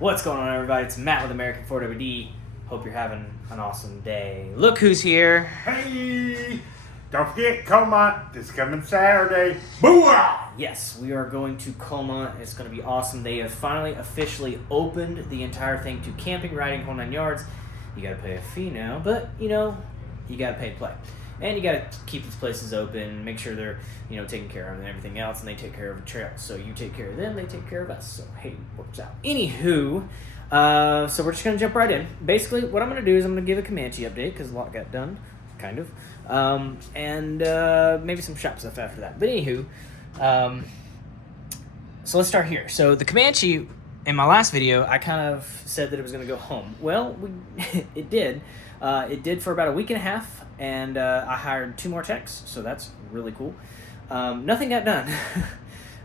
What's going on, everybody? It's Matt with American 4WD. Hope you're having an awesome day. Look who's here. Hey! Don't forget Comanche this coming Saturday. Booyah! Yes, we are going to Comanche. It's going to be awesome. They have finally officially opened the entire thing to camping, riding, whole 9 yards. You got to pay a fee now, but you got to pay to play. And you got to keep these places open, make sure they're, taken care of and everything else, and they take care of the trail. So you take care of them, they take care of us. So, hey, works out. Anywho, so we're just going to jump right in. Basically, what I'm going to do is I'm going to give a Comanche update, because a lot got done, kind of. And maybe some shop stuff after that. But anywho, so let's start here. So the Comanche, in my last video, I kind of said that it was going to go home. Well, it did. It did for about a week and a half, and I hired 2 more techs, so that's really cool. Nothing got done.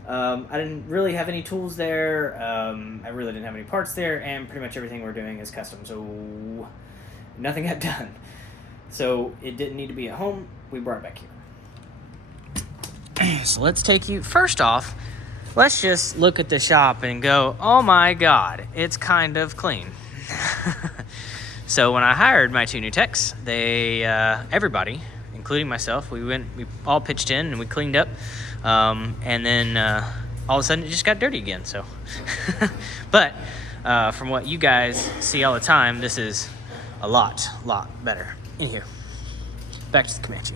I didn't really have any tools there. I really didn't have any parts there, and pretty much everything we're doing is custom, so nothing got done. So it didn't need to be at home. We brought it back here. So let's take you, first off, let's just look at the shop and go, oh my God, it's kind of clean. So when I hired my 2 new techs, they, everybody, including myself, we all pitched in and we cleaned up. And then all of a sudden it just got dirty again. So, but from what you guys see all the time, this is a lot better. In here, back to the Comanche.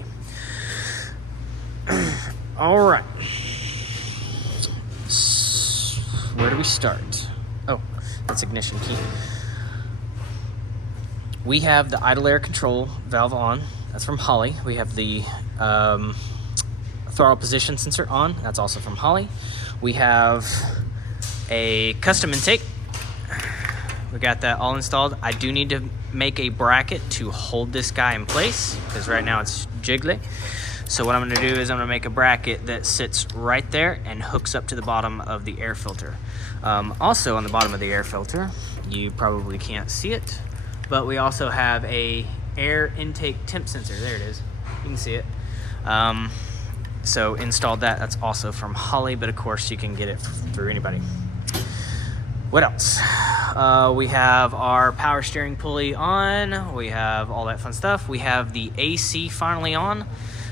All right, where do we start? Oh, that's ignition key. We have the idle air control valve on. That's from Holly. We have the throttle position sensor on. That's also from Holly. We have a custom intake. We got that all installed. I do need to make a bracket to hold this guy in place because right now it's jiggly. So what I'm going to do is I'm going to make a bracket that sits right there and hooks up to the bottom of the air filter. Also on the bottom of the air filter, you probably can't see it, but we also have a air intake temp sensor. There it is. You can see it. So installed that. That's also from Holly, but of course you can get it through anybody. What else? We have our power steering pulley on. We have all that fun stuff. We have the AC finally on.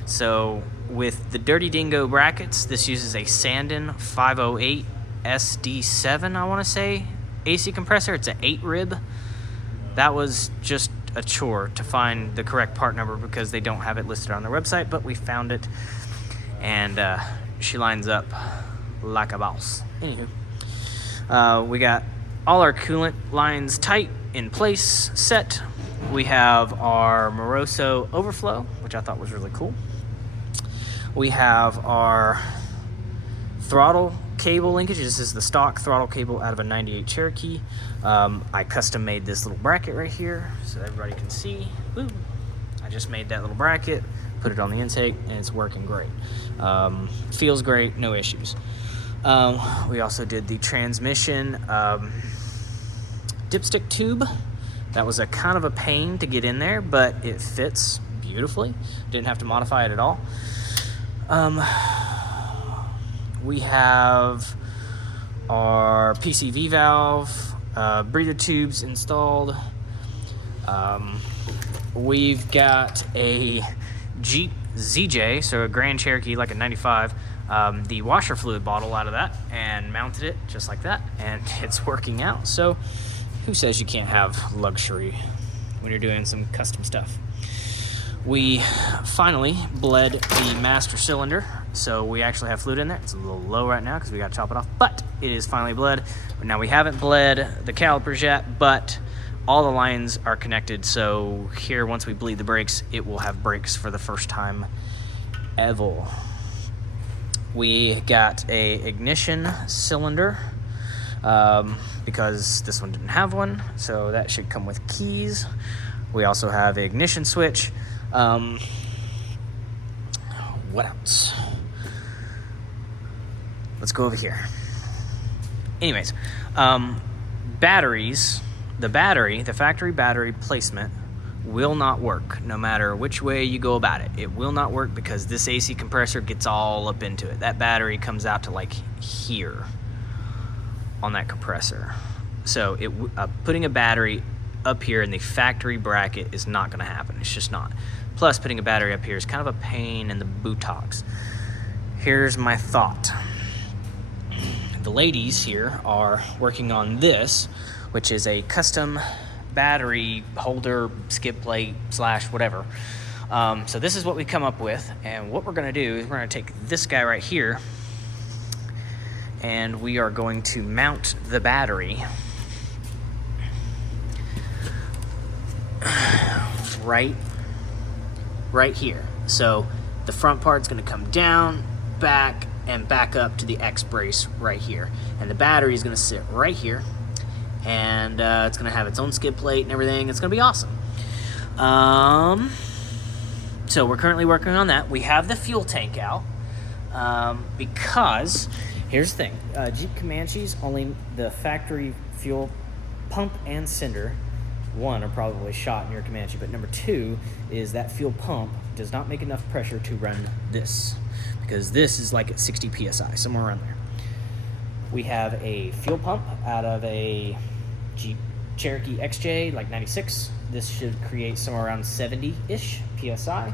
So with the Dirty Dingo brackets, this uses a Sandin 508 SD7, I want to say, AC compressor. It's an 8 rib. That was just a chore to find the correct part number because they don't have it listed on their website, but we found it, and she lines up like a boss. Anywho. We got all our coolant lines tight, in place, set. We have our Moroso overflow, which I thought was really cool. We have our throttle cable linkage. This is the stock throttle cable out of a 98 Cherokee. I custom made this little bracket right here so everybody can see. Woo. I just made that little bracket, put it on the intake, and it's working great. Feels great, no issues. We also did the transmission dipstick tube. That was a kind of a pain to get in there, but it fits beautifully. Didn't have to modify it at all. We have our PCV valve, breather tubes installed. We've got a Jeep ZJ, so a Grand Cherokee, like a 95, the washer fluid bottle out of that and mounted it just like that, and it's working out. So who says you can't have luxury when you're doing some custom stuff? We finally bled the master cylinder, so we actually have fluid in there. It's a little low right now because we got to chop it off, but it is finally bled. Now we haven't bled the calipers yet, but all the lines are connected, so here, once we bleed the brakes, it will have brakes for the first time ever. We got a ignition cylinder because this one didn't have one, so that should come with keys. We also have an ignition switch. What else? Let's go over here. Anyways, batteries. The factory battery placement will not work no matter which way you go about it. It will not work because this AC compressor gets all up into it. That battery comes out to like here on that compressor. So putting a battery up here in the factory bracket is not going to happen. It's just not. Plus, putting a battery up here is kind of a pain in the buttocks. Here's my thought. The ladies here are working on this, which is a custom battery holder, skid plate / whatever. So this is what we come up with, and what we're going to do is we're going to take this guy right here, and we are going to mount the battery right here. So the front part's going to come down, back, and back up to the X brace right here, and the battery is going to sit right here, and it's going to have its own skid plate and everything. It's going to be awesome. So we're currently working on that. We have the fuel tank out because here's the thing. Jeep Comanches, only the factory fuel pump and sender, one, are probably shot in your Comanche, but number two is that fuel pump does not make enough pressure to run this, because this is like at 60 psi, somewhere around there. We have a fuel pump out of a Jeep Cherokee XJ, like 96. This should create somewhere around 70-ish psi.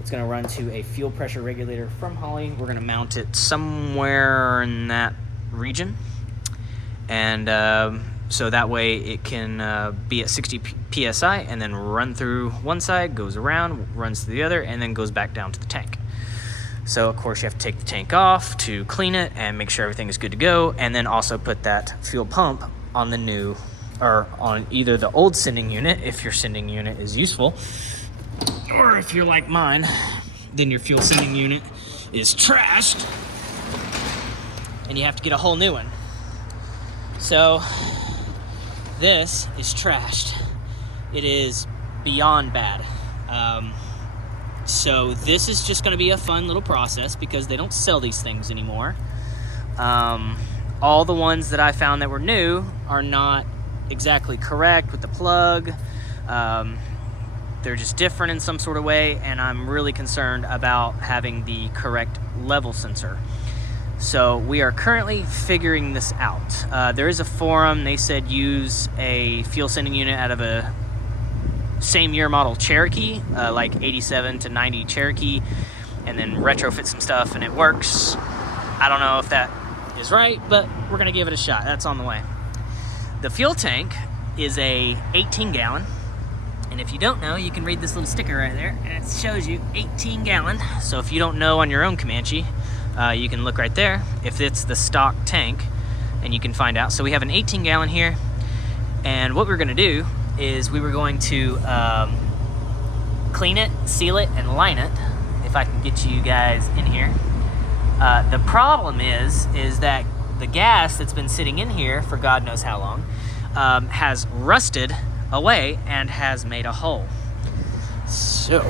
It's going to run to a fuel pressure regulator from Holley. We're going to mount it somewhere in that region, and so that way it can be at 60 psi and then run through one side, goes around, runs to the other, and then goes back down to the tank. So of course you have to take the tank off to clean it and make sure everything is good to go, and then also put that fuel pump on the new, or on either the old sending unit if your sending unit is useful, or if you're like mine, then your fuel sending unit is trashed and you have to get a whole new one. So this is trashed. It is beyond bad. So this is just going to be a fun little process because they don't sell these things anymore. All the ones that I found that were new are not exactly correct with the plug. They're just different in some sort of way, and I'm really concerned about having the correct level sensor. So we are currently figuring this out. There is a forum. They said use a fuel sending unit out of a same year model Cherokee, like 87 to 90 Cherokee, and then retrofit some stuff, and it works. I don't know if that is right, but we're gonna give it a shot. That's on the way. The fuel tank is a 18-gallon, and if you don't know, you can read this little sticker right there, and it shows you 18-gallon. So if you don't know on your own Comanche, you can look right there if it's the stock tank, and you can find out. So we have an 18-gallon here, and what we're gonna do is we were going to clean it, seal it, and line it, if I can get you guys in here. The problem is that the gas that's been sitting in here for God knows how long has rusted away and has made a hole. So,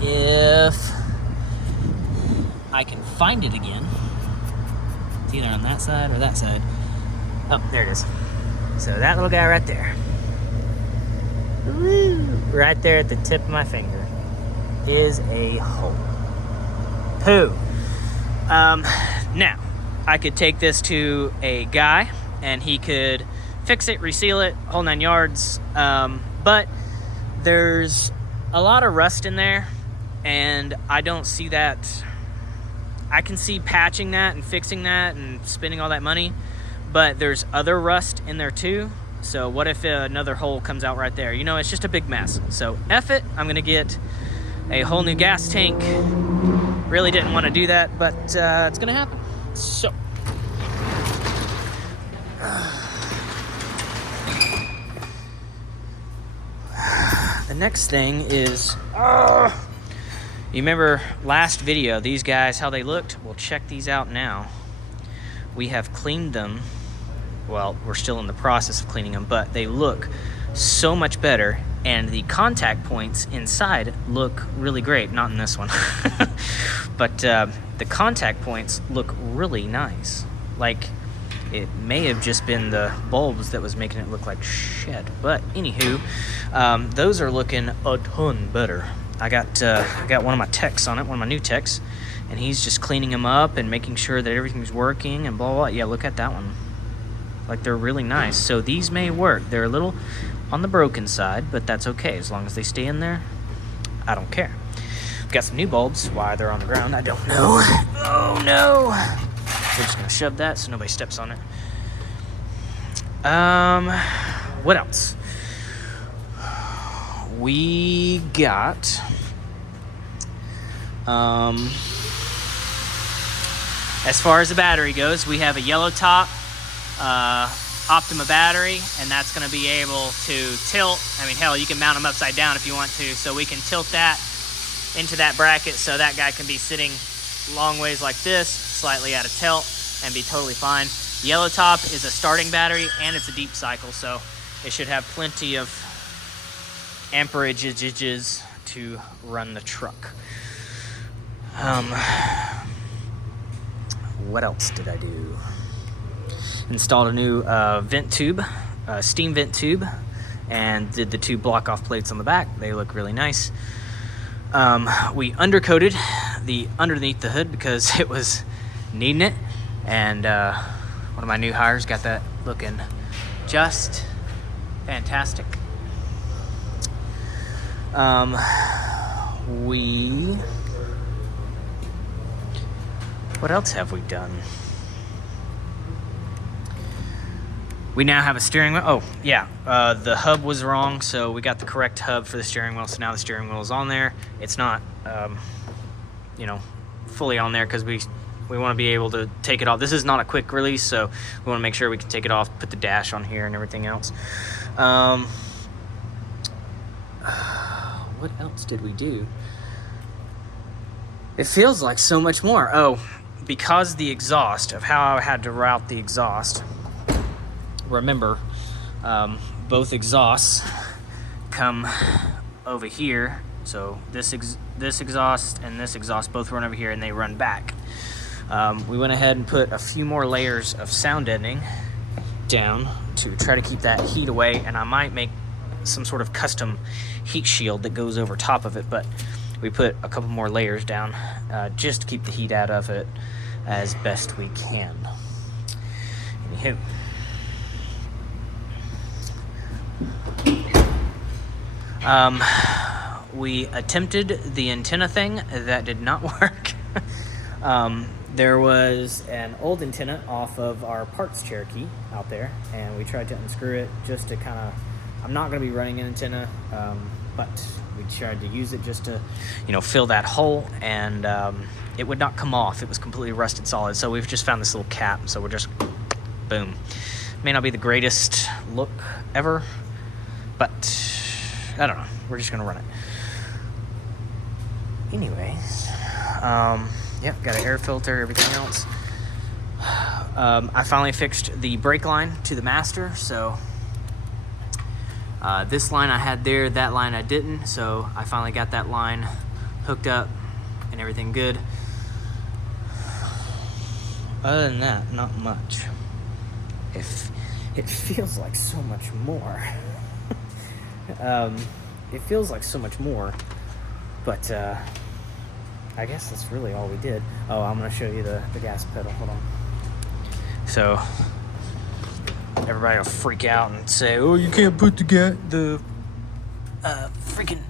if I can find it again, it's either on that side or that side. Oh, there it is. So that little guy right there, woo, right there at the tip of my finger, is a hole. Poo. Now, I could take this to a guy and he could fix it, reseal it, whole 9 yards, but there's a lot of rust in there, and I don't see that. I can see patching that and fixing that and spending all that money, but there's other rust in there too. So what if another hole comes out right there? You know, it's just a big mess. So F it, I'm gonna get a whole new gas tank. Really didn't want to do that, but it's gonna happen. So the next thing is, you remember last video, these guys, how they looked? Well, check these out now. We have cleaned them. Well, we're still in the process of cleaning them, but they look so much better, and the contact points inside look really great. Not in this one. But the contact points look really nice. Like, it may have just been the bulbs that was making it look like shit. But anywho, those are looking a ton better. I got one of my techs on it, one of my new techs, and he's just cleaning them up and making sure that everything's working and blah, blah, blah. Yeah, look at that one. Like, they're really nice. So these may work. They're a little on the broken side, but that's okay. As long as they stay in there, I don't care. We've got some new bulbs. Why they're on the ground, I don't know. Oh, no. We're just going to shove that so nobody steps on it. What else? We got... as far as the battery goes, we have a yellow top Optima battery, and that's going to be able to tilt. I mean, hell, you can mount them upside down if you want to, so we can tilt that into that bracket so that guy can be sitting long ways like this, slightly out of tilt, and be totally fine. Yellow top is a starting battery, and it's a deep cycle, so it should have plenty of amperages to run the truck. What else did I do? Installed a new vent tube, steam vent tube, and did the two block-off plates on the back. They look really nice. We undercoated the underneath the hood because it was needing it, and one of my new hires got that looking just fantastic. What else have we done? We now have a steering wheel. Oh, yeah. The hub was wrong, so we got the correct hub for the steering wheel. So now the steering wheel is on there. It's not, fully on there because we want to be able to take it off. This is not a quick release, so we want to make sure we can take it off, put the dash on here and everything else. What else did we do? It feels like so much more. Oh, because the exhaust, of how I had to route the exhaust. Remember, both exhausts come over here. So this exhaust and this exhaust both run over here, and they run back. We went ahead and put a few more layers of sound deadening down to try to keep that heat away, and I might make some sort of custom heat shield that goes over top of it, but we put a couple more layers down just to keep the heat out of it as best we can. Anywho. We attempted the antenna thing. That did not work. There was an old antenna off of our parts Cherokee out there, and we tried to unscrew it just to kind of... I'm not going to be running an antenna, but we tried to use it just to, fill that hole, and it would not come off. It was completely rusted solid, so we've just found this little cap, so we're just... boom. May not be the greatest look ever, but I don't know. We're just going to run it. Anyways, yep, got an air filter, everything else. I finally fixed the brake line to the master, so this line I had there, that line I didn't, so I finally got that line hooked up and everything good. Other than that, not much. It feels like so much more. It feels like so much more, but I guess that's really all we did. Oh, I'm going to show you the gas pedal. Hold on. So everybody will freak out and say, "Oh, you can't put the freaking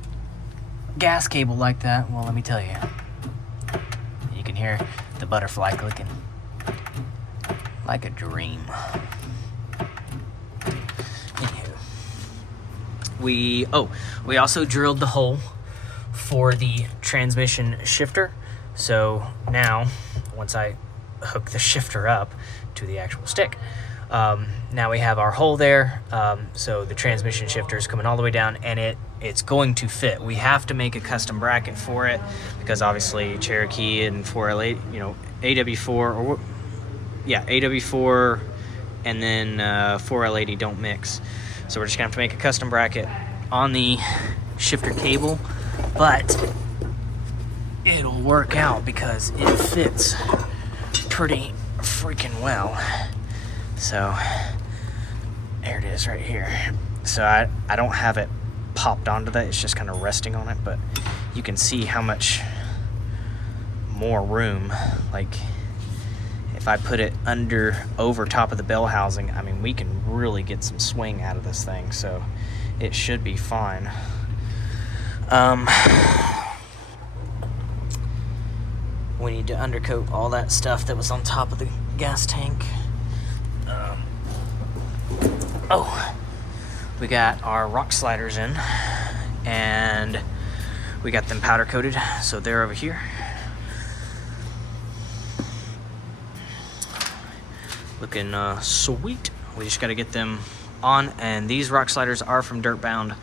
gas cable like that." Well, let me tell you. You can hear the butterfly clicking like a dream. Anywho, we also drilled the hole for the transmission shifter. So now, once I hook the shifter up to the actual stick, now we have our hole there. So the transmission shifter is coming all the way down, and it's going to fit. We have to make a custom bracket for it because obviously Cherokee and 4L8, AW4 AW4 and then 4L80 don't mix. So we're just gonna have to make a custom bracket on the shifter cable, but it'll work out because it fits pretty freaking well. So there it is right here. So I don't have it popped onto that, it's just kind of resting on it, but you can see how much more room, like if I put it over top of the bell housing, I mean, we can really get some swing out of this thing, so it should be fine. We need to undercoat all that stuff that was on top of the gas tank. We got our rock sliders in, and we got them powder coated, so they're over here. Looking sweet. We just got to get them on, and these rock sliders are from Dirtbound.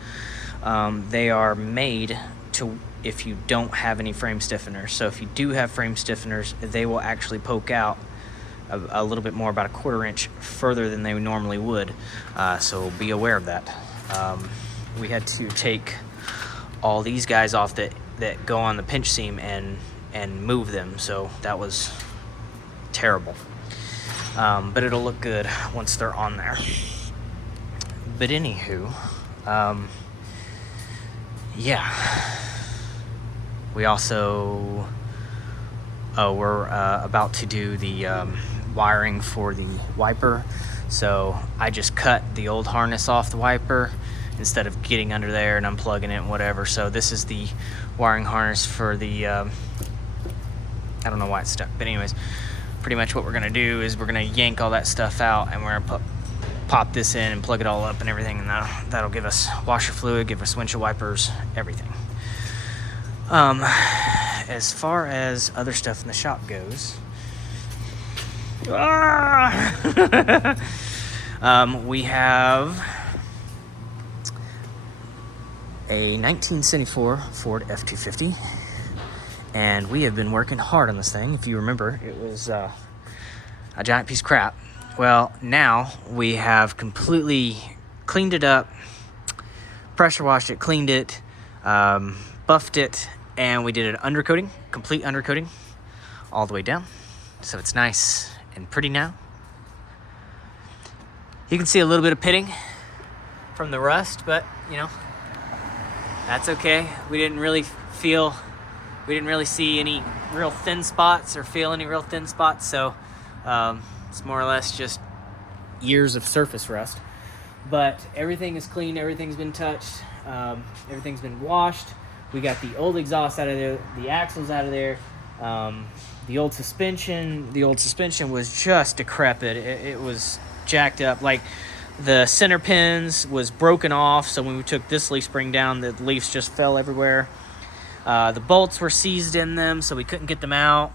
They are made to, if you don't have any frame stiffeners. So if you do have frame stiffeners, they will actually poke out a little bit more, about a 1/4 inch further than they normally would. So be aware of that. We had to take all these guys off that go on the pinch seam and move them. So that was terrible. But it'll look good once they're on there. But anywho, yeah. We also, we're about to do the wiring for the wiper. So I just cut the old harness off the wiper instead of getting under there and unplugging it and whatever. So this is the wiring harness for the, I don't know why it's stuck, but anyways, pretty much what we're gonna do is we're gonna yank all that stuff out, and we're gonna pop this in and plug it all up and everything, and that'll give us washer fluid, give us windshield wipers, everything. As far as other stuff in the shop goes, we have a 1974 Ford F-250, and we have been working hard on this thing. If you remember, it was a giant piece of crap. Well, now we have completely cleaned it up, pressure washed it, cleaned it, buffed it, and we did an undercoating, complete undercoating, all the way down. So it's nice and pretty now. You can see a little bit of pitting from the rust, but you know, that's okay. We didn't really see any real thin spots or feel any real thin spots. So it's more or less just years of surface rust. But everything is clean. Everything's been touched. Everything's been washed. We got the old exhaust out of there, the axles out of there. The old suspension was just decrepit. It was jacked up. Like, the center pins was broken off, so when we took this leaf spring down, the leaves just fell everywhere. The bolts were seized in them, so we couldn't get them out.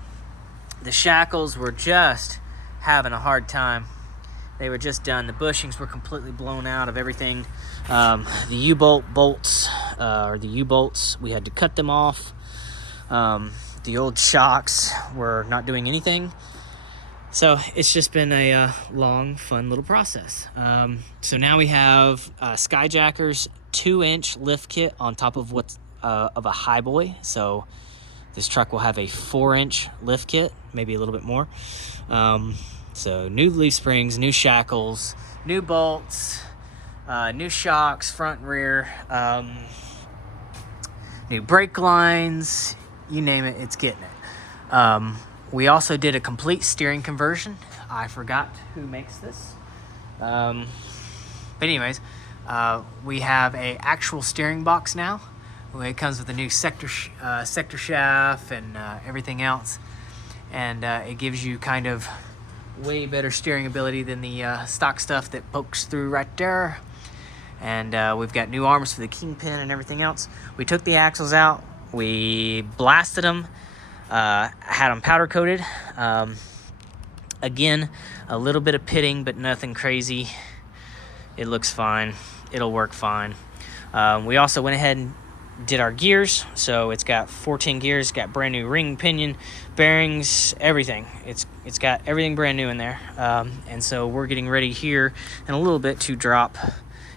The shackles were just having a hard time. They were just done. The bushings were completely blown out of everything. The U-bolt bolts, or the U-bolts, we had to cut them off. The old shocks were not doing anything. So it's just been a long, fun little process. So now we have Skyjacker's 2-inch lift kit on top of what's of a highboy. So this truck will have a 4-inch lift kit, maybe a little bit more. So new leaf springs, new shackles, new bolts, new shocks, front and rear, new brake lines, you name it, it's getting it. We also did a complete steering conversion. I forgot who makes this. But anyways, we have a actual steering box now. It comes with a new sector shaft and everything else. And it gives you kind of way better steering ability than the stock stuff that pokes through right there. And we've got new arms for the kingpin and everything else. We took the axles out. We blasted them. Had them powder coated. Again, a little bit of pitting, but nothing crazy. It looks fine. It'll work fine. We also went ahead and did our gears. So it's got 14 gears, got brand new ring, pinion, bearings, everything. It's got everything brand new in there. And so we're getting ready here in a little bit to drop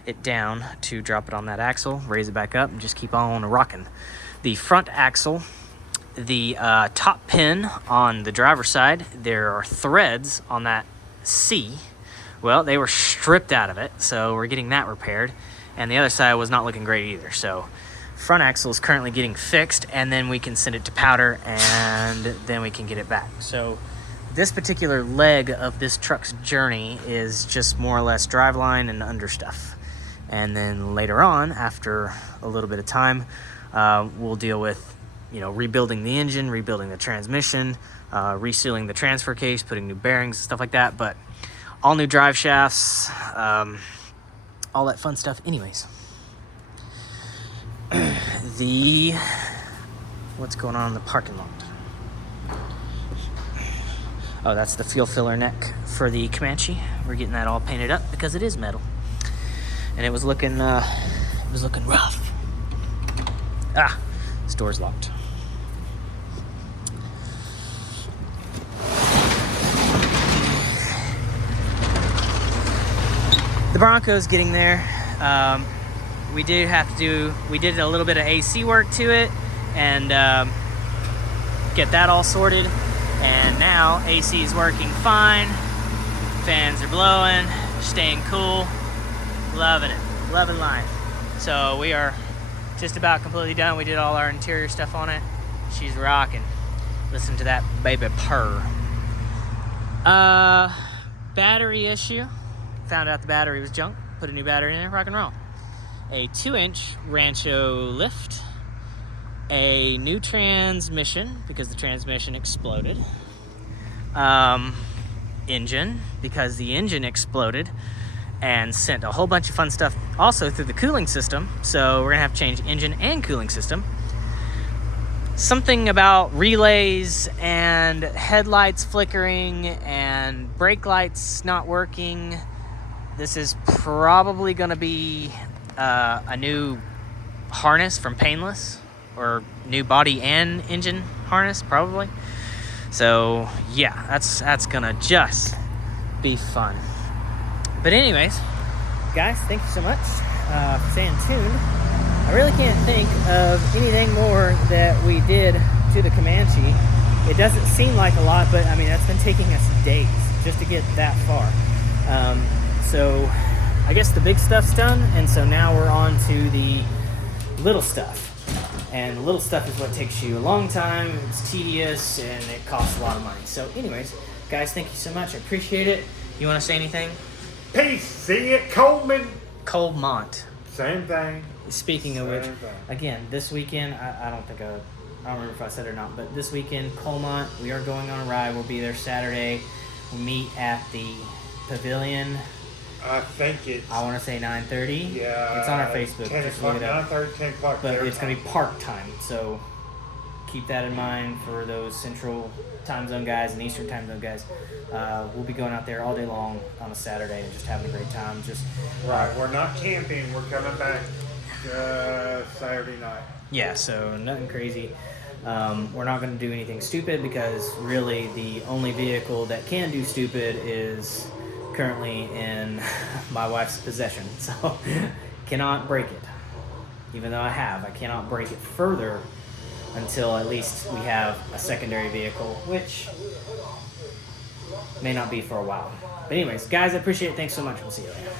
it down, to drop it on that axle, raise it back up, and just keep on rocking. The front axle, the top pin on the driver's side, there are threads on that C. Well, they were stripped out of it, so we're getting that repaired. And the other side was not looking great either. So front axle is currently getting fixed, and then we can send it to powder, and then we can get it back. So this particular leg of this truck's journey is just more or less driveline and under stuff. And then later on, after a little bit of time, we'll deal with, rebuilding the engine, rebuilding the transmission, resealing the transfer case, putting new bearings, stuff like that. But all new drive shafts, all that fun stuff. Anyways, what's going on in the parking lot? Oh, that's the fuel filler neck for the Comanche. We're getting that all painted up because it is metal, and it was looking rough. This door's locked. The Bronco's getting there. We did a little bit of AC work to it and get that all sorted. And now AC is working fine. Fans are blowing, staying cool. Loving it, loving life. So we are just about completely done. We did all our interior stuff on it. She's rocking. Listen to that baby purr. Battery issue. Found out the battery was junk. Put a new battery in it, rock and roll. A 2-inch Rancho lift. A new transmission because the transmission exploded. Engine because the engine exploded and sent a whole bunch of fun stuff also through the cooling system. So we're gonna have to change engine and cooling system. Something about relays and headlights flickering and brake lights not working. This is probably gonna be a new harness from Painless, or new body and engine harness probably. So yeah, that's gonna just be fun. But anyways, guys, thank you so much for staying tuned. I really can't think of anything more that we did to the Comanche. It doesn't seem like a lot, but I mean, that's been taking us days just to get that far. So I guess the big stuff's done, and so now we're on to the little stuff. And the little stuff is what takes you a long time, it's tedious, and it costs a lot of money. So anyways, guys, thank you so much. I appreciate it. You want to say anything? Peace. See you at Coleman. Comanche. Same thing. Speaking of which, Same thing. again, this weekend, I don't remember if I said it or not, but this weekend, Comanche, we are going on a ride. We'll be there Saturday. We'll meet at the Pavilion. I think it's... I want to say 9:30. Yeah. It's on our Facebook. 10 Just look o'clock, it up. 9:30, 10 o'clock. But it's going to be park time, so keep that in mind for those Central Time Zone guys and Eastern Time Zone guys. We'll be going out there all day long on a Saturday and just having a great time. Right, we're not camping. We're coming back Saturday night. Yeah, so nothing crazy. We're not going to do anything stupid because really the only vehicle that can do stupid is currently in my wife's possession, so cannot break it. Even though I cannot break it further until at least we have a secondary vehicle, which may not be for a while. But anyways, guys, I appreciate it. Thanks so much. We'll see you later.